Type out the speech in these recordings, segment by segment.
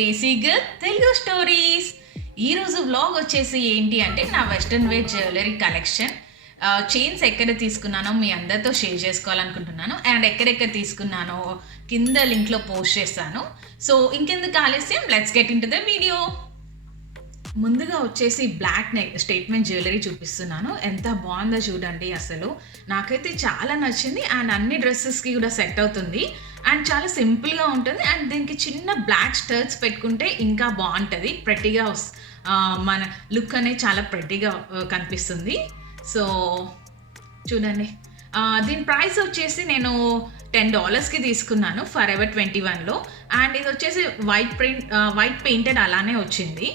దేశీ girl Telugu stories. ఈరోజు vlog వచ్చేసి ఏంటి అంటే నా western wear jewellery collection. Chains ఎక్కడ తీసుకున్నానో మీ అందరితో షేర్ చేసుకోవాలనుకుంటున్నాను. అండ్ ఎక్కడెక్కడ తీసుకున్నానో కింద లింక్లో పోస్ట్ చేస్తాను. సో ఇంకెందుకు ఆలస్యం, let's get in to the video. ముందుగా వచ్చేసి బ్లాక్ స్టేట్మెంట్ జ్యువెలరీ చూపిస్తున్నాను. ఎంత బాగుందో చూడండి. అసలు నాకైతే చాలా నచ్చింది. అండ్ అన్ని డ్రెస్సెస్కి కూడా సెట్ అవుతుంది. అండ్ చాలా సింపుల్గా ఉంటుంది. అండ్ దీనికి చిన్న బ్లాక్ స్టర్ట్స్ పెట్టుకుంటే ఇంకా బాగుంటుంది. ప్రెట్టీగా మన లుక్ అనేది చాలా ప్రెట్టీగా కనిపిస్తుంది. సో చూడండి, దీని ప్రైస్ వచ్చేసి నేను $10కి తీసుకున్నాను ఫర్ ఎవర్ 21లో. అండ్ ఇది వచ్చేసి వైట్ పెయింటెడ్ అలానే వచ్చింది.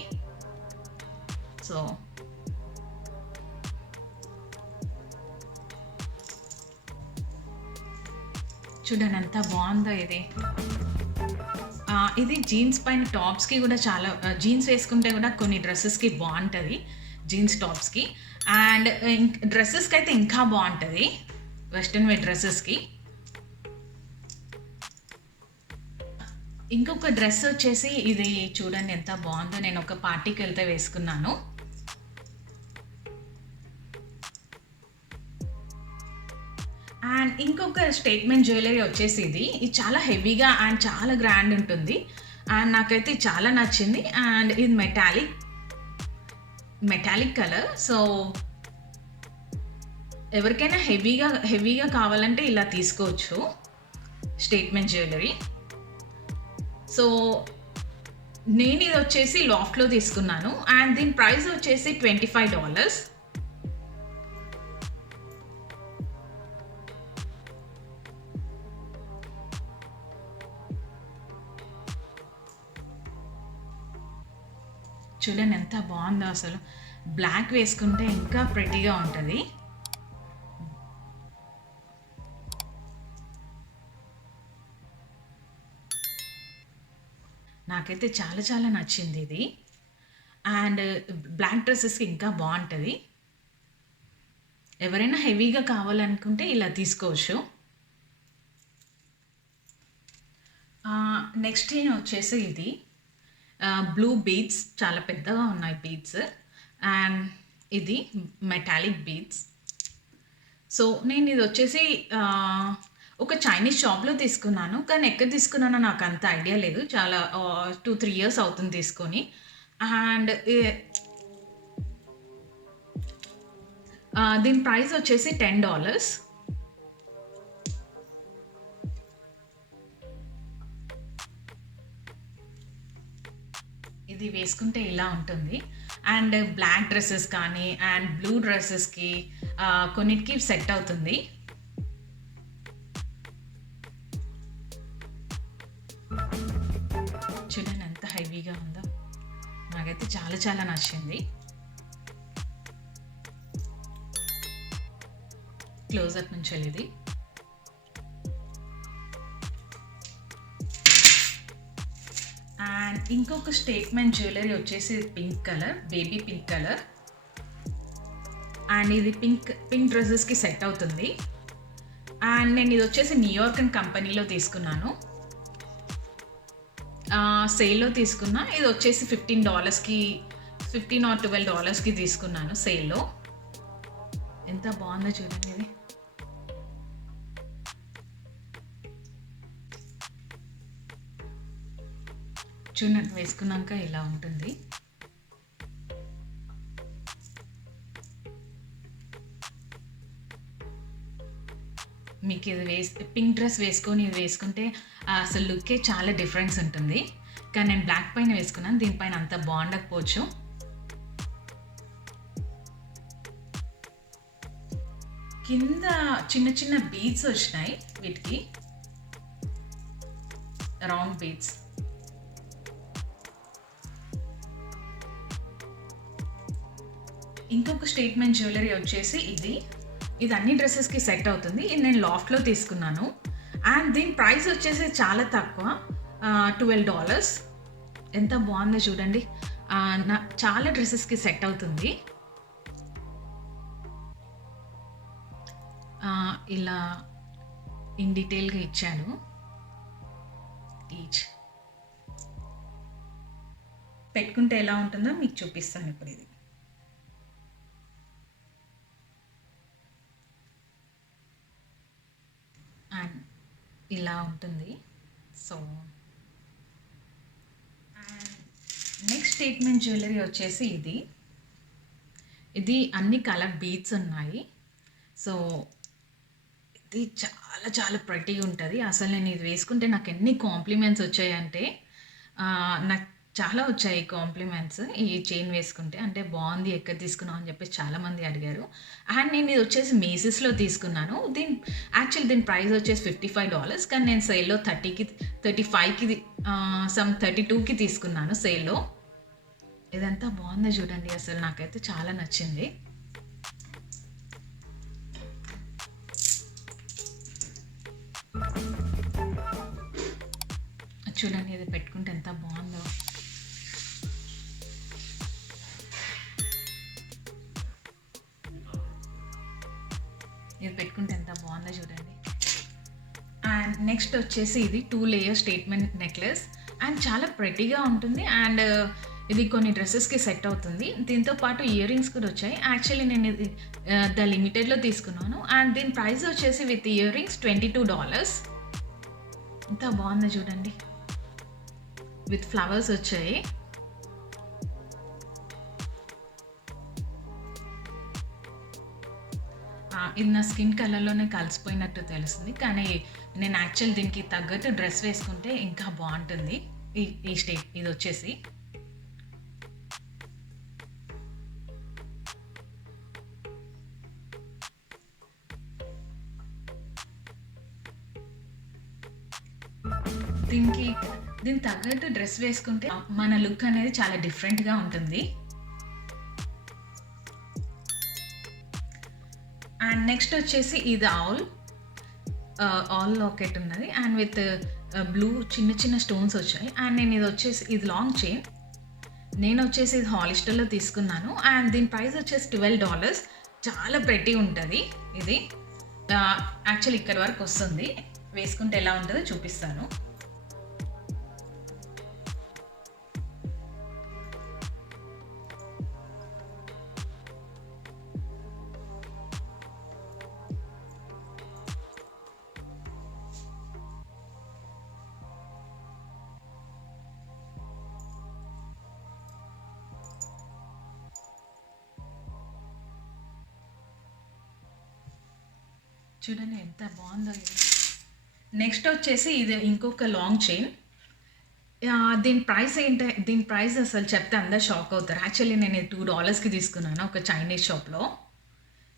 సో చూడండి ఎంత బాగుందో ఇది. ఇది జీన్స్ పైన టాప్స్కి కూడా చాలా, జీన్స్ వేసుకుంటే కూడా కొన్ని డ్రెస్సెస్కి బాగుంటుంది, జీన్స్ టాప్స్కి. అండ్ డ్రెస్సెస్కి అయితే ఇంకా బాగుంటుంది, వెస్ట్రన్ వేర్ డ్రెస్సెస్కి. ఇంకొక డ్రెస్ వచ్చేసి ఇది చూడండి ఎంత బాగుందో. నేను ఒక పార్టీకి వెళ్తే వేసుకున్నాను. అండ్ ఇంకొక స్టేట్మెంట్ జ్యువెలరీ వచ్చేసి ఇది చాలా హెవీగా అండ్ చాలా గ్రాండ్ ఉంటుంది. అండ్ నాకైతే చాలా నచ్చింది. అండ్ ఇది మెటాలిక్ కలర్. సో ఎవరికైనా హెవీగా కావాలంటే ఇలా తీసుకోవచ్చు స్టేట్మెంట్ జ్యువెలరీ. సో నేను ఇది వచ్చేసి లాఫ్ట్లో తీసుకున్నాను. అండ్ దీని ప్రైస్ వచ్చేసి $25. చూడండి ఎంత బాగుందో. అసలు బ్లాక్ వేసుకుంటే ఇంకా ప్రెట్టీగా ఉంటుంది. నాకైతే చాలా చాలా నచ్చింది ఇది. అండ్ బ్లాక్ డ్రెస్సెస్కి ఇంకా బాగుంటుంది. ఎవరైనా హెవీగా కావాలనుకుంటే ఇలా తీసుకోవచ్చు. నెక్స్ట్ వచ్చేసి ఇది బ్లూ బీడ్స్, చాలా పెద్దగా ఉన్నాయి బీడ్స్. అండ్ ఇది మెటాలిక్ బీడ్స్. సో నేను ఇది వచ్చేసి ఒక చైనీస్ షాప్లో తీసుకున్నాను. కానీ ఎక్కడ తీసుకున్నానో నాకు అంత ఐడియా లేదు. చాలా 2-3 ఇయర్స్ అవుతుంది తీసుకొని. అండ్ దీని ప్రైస్ వచ్చేసి $10. ఇది వేసుకుంటే ఇలా ఉంటుంది. అండ్ బ్లాక్ డ్రెస్సెస్ కానీ అండ్ బ్లూ డ్రెస్సెస్కి కొన్నిటికి సెట్ అవుతుంది. చూడండి ఎంత హెవీగా ఉందో. నాకైతే చాలా చాలా నచ్చింది. క్లోజప్ నుంచి వెళ్ళేది. అండ్ ఇంకొక స్టేట్మెంట్ జ్యువెలరీ వచ్చేసి pink colour, baby pink colour. And ఇది పింక్ డ్రెస్సెస్కి సెట్ అవుతుంది. అండ్ నేను ఇది వచ్చేసి న్యూయార్క్ అండ్ కంపెనీలో తీసుకున్నాను. సేల్లో తీసుకున్నా. ఇది వచ్చేసి $15కి, $15 or $12కి తీసుకున్నాను సేల్లో. ఎంత బాగుందో చూడండి ఇది. చూడండి వేసుకున్నాక ఇలా ఉంటుంది. మీకు ఇది పింక్ డ్రెస్ వేసుకొని ఇది వేసుకుంటే అసలు లుక్కే చాలా డిఫరెన్స్ ఉంటుంది. కానీ నేను బ్లాక్ పైన వేసుకున్నాను, దీనిపైన అంత బాగుండకపోవచ్చు. కింద చిన్న చిన్న బీడ్స్ వచ్చినాయి, వీటికి రౌండ్ బీడ్స్. ఇంకొక స్టేట్మెంట్ జ్యువెలరీ వచ్చేసి ఇది అన్ని డ్రెస్సెస్కి సెట్ అవుతుంది. ఇది నేను లాఫ్ట్లో తీసుకున్నాను. అండ్ దీని ప్రైస్ వచ్చేసి చాలా తక్కువ, $12. ఎంత బాగుందో చూడండి. చాలా డ్రెస్సెస్కి సెట్ అవుతుంది. ఇలా ఇన్ డీటెయిల్గా ఇచ్చాను ఈచ్. పెట్టుకుంటే ఎలా ఉంటుందో మీకు చూపిస్తాను ఇప్పుడు ఇది. అండ్ ఇలా ఉంటుంది. So and next statement jewellery వచ్చేసి ఇది అన్ని కలర్ బీడ్స్ ఉన్నాయి. సో ఇది చాలా చాలా ప్రెటీగా ఉంటుంది. అసలు నేను ఇది వేసుకుంటే నాకు ఎన్ని కాంప్లిమెంట్స్ వచ్చాయంటే నాకు చాలా వచ్చాయి కాంప్లిమెంట్స్ ఈ చైన్ వేసుకుంటే. అంటే బాగుంది, ఎక్కడ తీసుకున్నావు అని చెప్పేసి చాలామంది అడిగారు. అండ్ నేను ఇది వచ్చేసి మేసిస్లో తీసుకున్నాను. దీని ప్రైస్ వచ్చేసి $55, కానీ నేను సేల్లో 35కి సమ్ 32కి తీసుకున్నాను సేల్లో. ఇదంతా బాగుంది చూడండి, అసలు నాకైతే చాలా నచ్చింది. చూడండి ఇది పెట్టుకుంటే ఎంత బాగుందో. ఇది పెట్టుకుంటే ఎంత బాగుందో చూడండి. అండ్ నెక్స్ట్ వచ్చేసి ఇది 2 లేయర్ స్టేట్మెంట్ నెక్లెస్ అండ్ చాలా ప్రెటీగా ఉంటుంది. అండ్ ఇది కొన్ని డ్రెస్సెస్కి సెట్ అవుతుంది. దీంతో పాటు ఇయర్ రింగ్స్ కూడా వచ్చాయి. యాక్చువల్లీ నేను ఇది ద లిమిటెడ్లో తీసుకున్నాను. అండ్ దీని ప్రైస్ వచ్చేసి విత్ ఇయర్ రింగ్స్ $22. ఎంత బాగుందో చూడండి, విత్ ఫ్లవర్స్ వచ్చాయి. ఇది నా స్కిన్ కలర్లోనే కలిసిపోయినట్టు తెలుస్తుంది, కానీ నేను యాక్చువల్ దీనికి తగ్గట్టు డ్రెస్ వేసుకుంటే ఇంకా బాగుంటుంది. ఇది వచ్చేసి దీనికి తగ్గట్టు డ్రెస్ వేసుకుంటే మన లుక్ అనేది చాలా డిఫరెంట్గా ఉంటుంది. అండ్ నెక్స్ట్ వచ్చేసి ఇది ఆల్ లాకెట్ ఉన్నది అండ్ విత్ బ్లూ చిన్న చిన్న స్టోన్స్ వచ్చాయి. అండ్ నేను ఇది లాంగ్ చైన్. నేను వచ్చేసి ఇది హాలిస్టర్లో తీసుకున్నాను. అండ్ దీని ప్రైస్ వచ్చేసి $12. చాలా ప్రెటీ ఉంటుంది ఇది. యాక్చువల్లీ ఇక్కడ వరకు వస్తుంది, వేసుకుంటే ఎలా ఉంటుందో చూపిస్తాను. చూడండి ఎంత బాగుందో ఇది. నెక్స్ట్ వచ్చేసి ఇది ఇంకొక లాంగ్ చైన్. దీని ప్రైస్ అసలు చెప్తే అందరు షాక్ అవుతారు. యాక్చువల్లీ నేను ఇది $2కి తీసుకున్నాను ఒక చైనీస్ షాప్లో.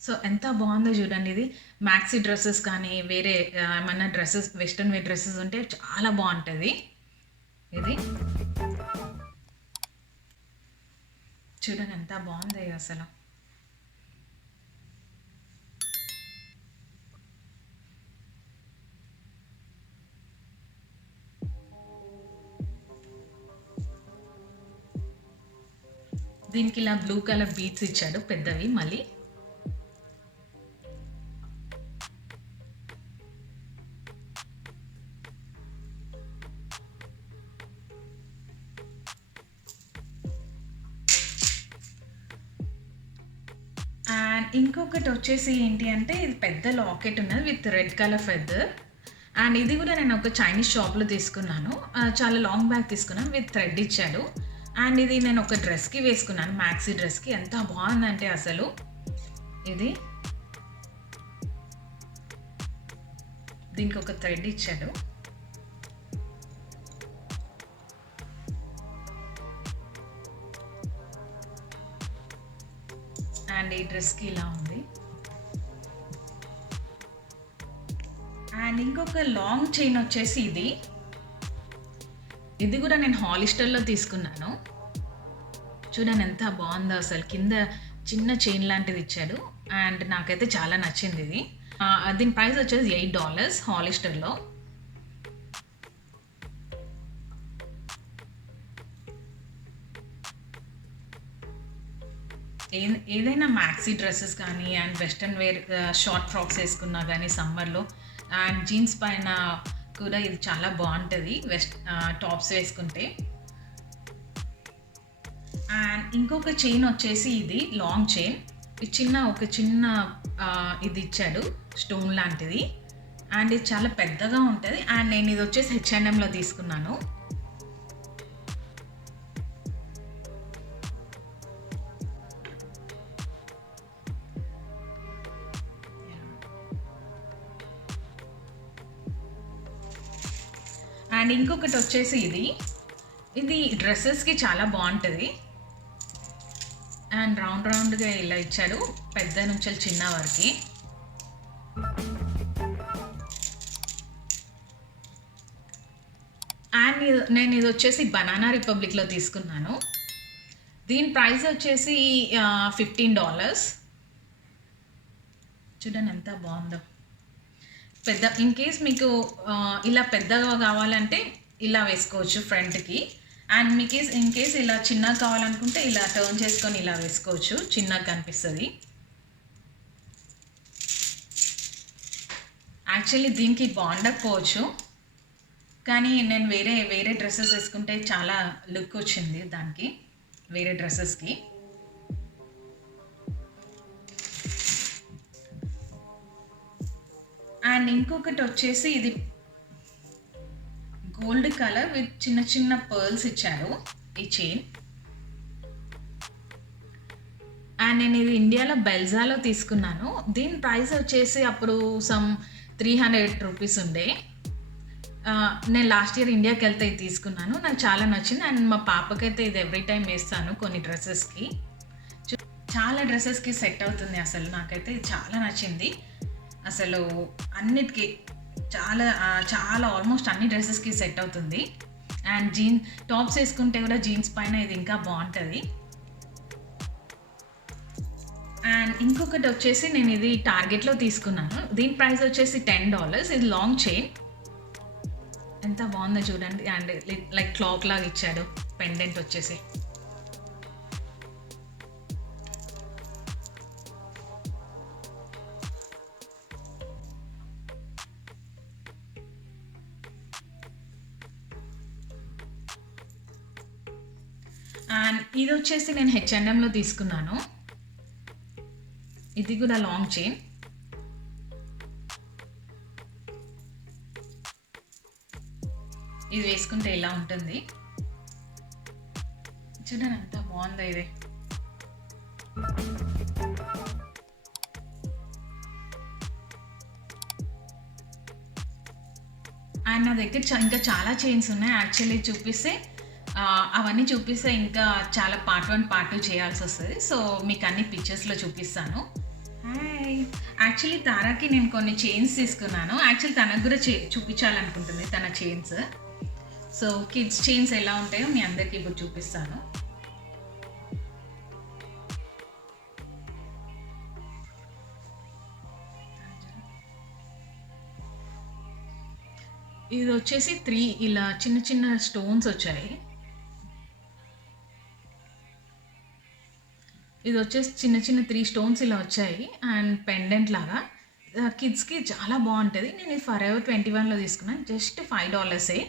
సో ఎంత బాగుందో చూడండి. ఇది మ్యాక్సీ డ్రెస్సెస్ కానీ వేరే ఏమన్నా డ్రెస్సెస్ వెస్ట్రన్ వేర్ డ్రెస్సెస్ ఉంటే చాలా బాగుంటుంది. ఇది చూడండి ఎంత బాగుంది అసలు. దీనికి ఇలా బ్లూ కలర్ బీడ్స్ ఇచ్చాడు పెద్దవి. మళ్ళీ అండ్ ఇంకొకటి వచ్చేసి ఏంటి అంటే ఇది పెద్ద లాకెట్ ఉన్నది with red colour feather. And ఇది కూడా నేను ఒక చైనీస్ షాప్లో తీసుకున్నాను. చాలా లాంగ్ బ్యాగ్ తీసుకున్నాను, విత్ థ్రెడ్ ఇచ్చాడు. అండ్ ఇది నేను ఒక డ్రెస్కి వేసుకున్నాను, మ్యాక్సీ డ్రెస్కి. ఎంత బాగుందంటే అసలు ఇది. దీనికి ఒక థ్రెడ్ ఇచ్చాడు. అండ్ ఈ డ్రెస్కి ఇలా ఉంది. అండ్ ఇంకొక లాంగ్ చైన్ వచ్చేసి ఇది కూడా నేను హాలిస్టర్లో తీసుకున్నాను. చూడండి ఎంత బాగుందో అసలు. కింద చిన్న చైన్ లాంటిది ఇచ్చాడు అండ్ నాకైతే చాలా నచ్చింది ఇది. దీని ప్రైస్ వచ్చేసి $8 హాలిస్టర్లో. ఏదైనా మ్యాక్సీ డ్రెస్సెస్ కానీ and western wear short frocks వేసుకున్నా కానీ సమ్మర్లో అండ్ జీన్స్ పైన కూడా ఇది చాలా బాగుంటుంది టాప్స్ వేసుకుంటే. అండ్ ఇంకొక చైన్ వచ్చేసి ఇది లాంగ్ చైన్. ఒక చిన్న ఇది ఇచ్చాడు స్టోన్ లాంటిది. అండ్ ఇది చాలా పెద్దగా ఉంటుంది. అండ్ నేను ఇది వచ్చేసి H&Mలో తీసుకున్నాను. అండ్ ఇంకొకటి వచ్చేసి ఇది డ్రెస్సెస్కి చాలా బాగుంటుంది. అండ్ రౌండ్గా ఇలా ఇచ్చాడు, పెద్ద నుంచి చిన్న వరకు. అండ్ నేను ఇది వచ్చేసి బనానా రిపబ్లిక్లో తీసుకున్నాను. దీని ప్రైస్ వచ్చేసి $15. చూడండి ఎంత బాగుందో. పెద్ద ఇన్ కేస్ మీకు ఇలా పెద్దగా కావాలంటే ఇలా వేసుకోవచ్చు ఫ్రంట్కి. అండ్ మీకు ఇన్ కేస్ ఇలా చిన్నగా కావాలనుకుంటే ఇలా టర్న్ చేసుకొని ఇలా వేసుకోవచ్చు, చిన్నగా కనిపిస్తుంది. యాక్చువల్లీ దీనికి బాగుండకపోవచ్చు, కానీ నేను వేరే డ్రెస్సెస్ వేసుకుంటే చాలా లుక్ వచ్చింది దానికి, వేరే డ్రెస్సెస్కి. అండ్ ఇంకొకటి వచ్చేసి ఇది గోల్డ్ కలర్ విత్ చిన్న పర్ల్స్ ఇచ్చారు ఈ చైన్. అండ్ నేను ఇది ఇండియాలో బెల్జాలో తీసుకున్నాను. దీని ప్రైస్ వచ్చేసి అప్పుడు సమ్ 300 రూపీస్ ఉండే. నేను లాస్ట్ ఇయర్ ఇండియాకి వెళ్తే ఇది తీసుకున్నాను, నాకు చాలా నచ్చింది. అండ్ మా పాపకైతే ఇది ఎవ్రీ టైం వేస్తాను కొన్ని డ్రెస్సెస్కి. చాలా డ్రెస్సెస్కి సెట్ అవుతుంది. అసలు నాకైతే చాలా నచ్చింది. అసలు అన్నిటికీ చాలా ఆల్మోస్ట్ అన్ని డ్రెస్సెస్కి సెట్ అవుతుంది. అండ్ టాప్స్ వేసుకుంటే కూడా జీన్స్ పైన ఇది ఇంకా బాగుంటుంది. అండ్ ఇంకొకటి వచ్చేసి నేను ఇది టార్గెట్లో తీసుకున్నాను. దీని ప్రైస్ వచ్చేసి $10. ఇది లాంగ్ చైన్, ఎంత బాగుందో చూడండి. అండ్ లైక్ క్లాక్ లాగా ఇచ్చాడు పెండెంట్ వచ్చేసి. అండ్ ఇది వచ్చేసి నేను H&Mలో తీసుకున్నాను. ఇది కూడా లాంగ్ చైన్. ఇది వేసుకుంటే ఇలా ఉంటుంది. చూడండి ఎంత బాగుందో ఇది. అండ్ నా దగ్గర ఇంకా చాలా చైన్స్ ఉన్నాయి. యాక్చువల్లీ అవన్నీ చూపిస్తే ఇంకా చాలా పార్ట్ 1 పార్ట్ 2 చేయాల్సి వస్తుంది. సో మీకు అన్ని పిక్చర్స్లో చూపిస్తాను. హాయ్, యాక్చువల్లీ తారాకి నేను కొన్ని చైన్స్ తీసుకున్నాను. యాక్చువల్లీ తనకు కూడా చూపించాలనుకుంటుంది తన చైన్స్. సో కిడ్స్ చైన్స్ ఎలా ఉంటాయో మీ అందరికీ ఇప్పుడు చూపిస్తాను. ఇది వచ్చేసి 3 ఇలా చిన్న స్టోన్స్ వచ్చాయి. ఇది వచ్చేసి చిన్న 3 స్టోన్స్ ఇలా వచ్చాయి. అండ్ పెండెంట్ లాగా కిడ్స్కి చాలా బాగుంటుంది. నేను ఇది Forever 21లో తీసుకున్నాను, జస్ట్ $5.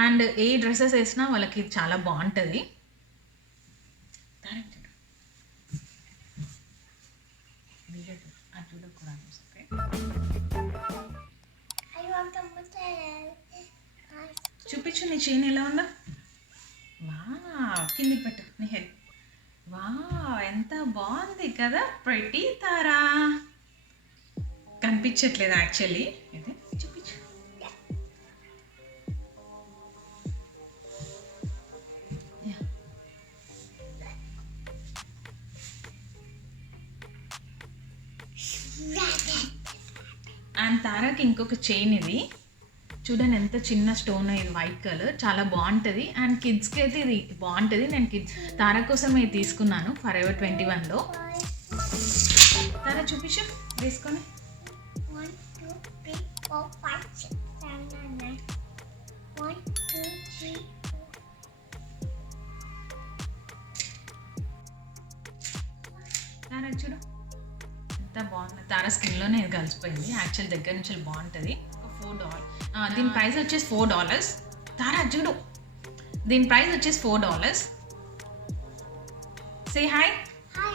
అండ్ ఏ డ్రెస్సెస్ వేసినా వాళ్ళకి చాలా బాగుంటుంది. చూపించు నీ చైన్ ఎలా ఉందా. వా, కిందికి పెట్టు నీ హెడ్. వా, ఎంత బాగుంది కదా. ప్రెటీ తారా కనిపించట్లేదు యాక్చువల్లీ. ఇది చూపించు. అండ్ తారాకి ఇంకొక చైన్ ఇది చూడండి, ఎంత చిన్న స్టోన్. ఇది వైట్ కలర్, చాలా బాగుంటుంది. అండ్ కిడ్స్కి అయితే ఇది బాగుంటుంది. నేను తారా కోసం ఇది తీసుకున్నాను Forever 21లో. తారా చూపించు వేసుకొని. 1 2 3 4 5 6 7 8 9 1 2 3 తారా చూడు ఎంత బాగుంది. తారా స్కిన్లోనే ఇది కలిసిపోయింది. యాక్చువల్ దగ్గర నుంచి బాగుంటుంది. $4. దీని ప్రైస్ వచ్చేసి $4. తారా చూడు, దీని ప్రైస్ వచ్చేసి $4. Say hi. Hi.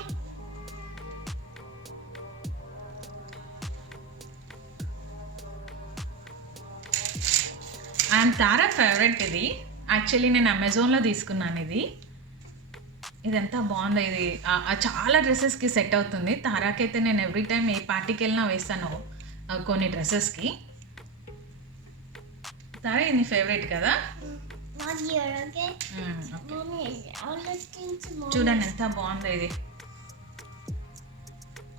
And Tara favourite ఇది. యాక్చువల్లీ నేను అమెజాన్లో తీసుకున్నాను ఇది. ఇదంతా బాగుంది. ఇది చాలా డ్రెస్సెస్కి సెట్ అవుతుంది. తారాకైతే నేను ఎవ్రీ టైం ఏ పార్టీకి వెళ్ళినా వేస్తాను కొన్ని డ్రెస్సెస్కి. తారా ఇది నీ ఫేవరెట్ కదా? Not here, okay? Okay. Mommy, all the things, Mommy. చూడండి ఎంత బాగుందో ఇది.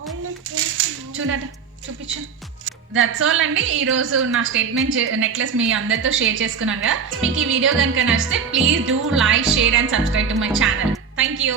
All the things, Mommy. చూడట చూపించు. దట్స్ ఆల్ అండి. ఈరోజు నా స్టేట్మెంట్ నెక్లెస్ మీ అందరితో షేర్ చేసుకున్నాను కదా. మీకు ఈ వీడియో కనుక నచ్చితే please do like, share and subscribe to my channel. Thank you.